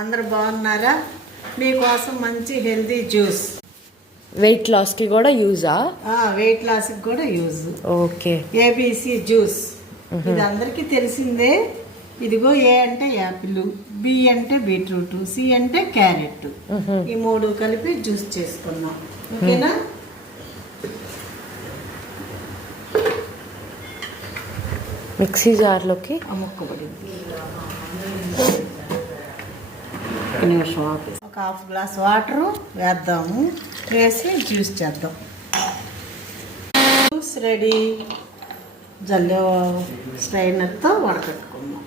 అందరు బాగున్నారా? మీకోసం మంచి హెల్దీ జ్యూస్. వెయిట్ లాస్కి కూడా యూజా? వెయిట్ లాస్కి కూడా యూజ్. ఓకే. ఏబీసీ జ్యూస్ ఇది అందరికీ తెలిసిందే. ఇదిగో ఏ అంటే యాపిల్, బి అంటే బీట్రూట్, సి అంటే క్యారెట్. ఈ మూడు కలిపి జ్యూస్ చేసుకున్నాం. ఓకేనా? మిక్సీ జార్లోకి అమ్ముకోబడింది. నిమిషం ఒక హాఫ్ గ్లాస్ వాటరు వేద్దాము. వేసి జ్యూస్ చేద్దాం. Juice ready. జల్లె స్ట్రైనర్తో వడకట్టుకుందాం.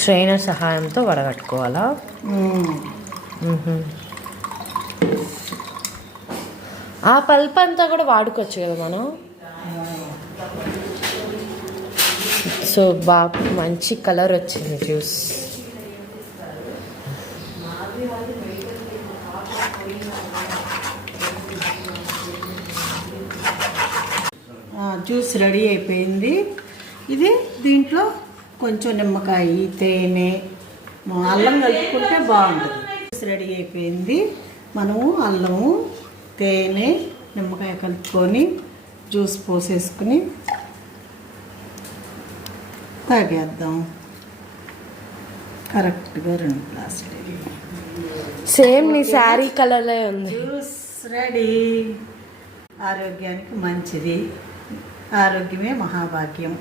స్ట్రైనర్ సహాయంతో వడగట్టుకోవాలా? ఆ పల్ప్ అంతా కూడా వాడుకోవచ్చు కదా మనం. సో బాగా మంచి కలర్ వచ్చింది జ్యూస్. జ్యూస్ రెడీ అయిపోయింది. ఇది దీంట్లో కొంచెం నిమ్మకాయ, తేనె, అల్లం కలుపుకుంటే బాగుంటుంది. జ్యూస్ రెడీ అయిపోయింది. మనము అల్లము, తేనె, నిమ్మకాయ కలుపుకొని జ్యూస్ పోసేసుకుని తాగేద్దాం. కరెక్ట్గా 2 గ్లాసులు. సేమ్ నీ శారీ కలర్లో ఉంది. Juice ready. ఆరోగ్యానికి మంచిది. ఆరోగ్యమే మహాభాగ్యం.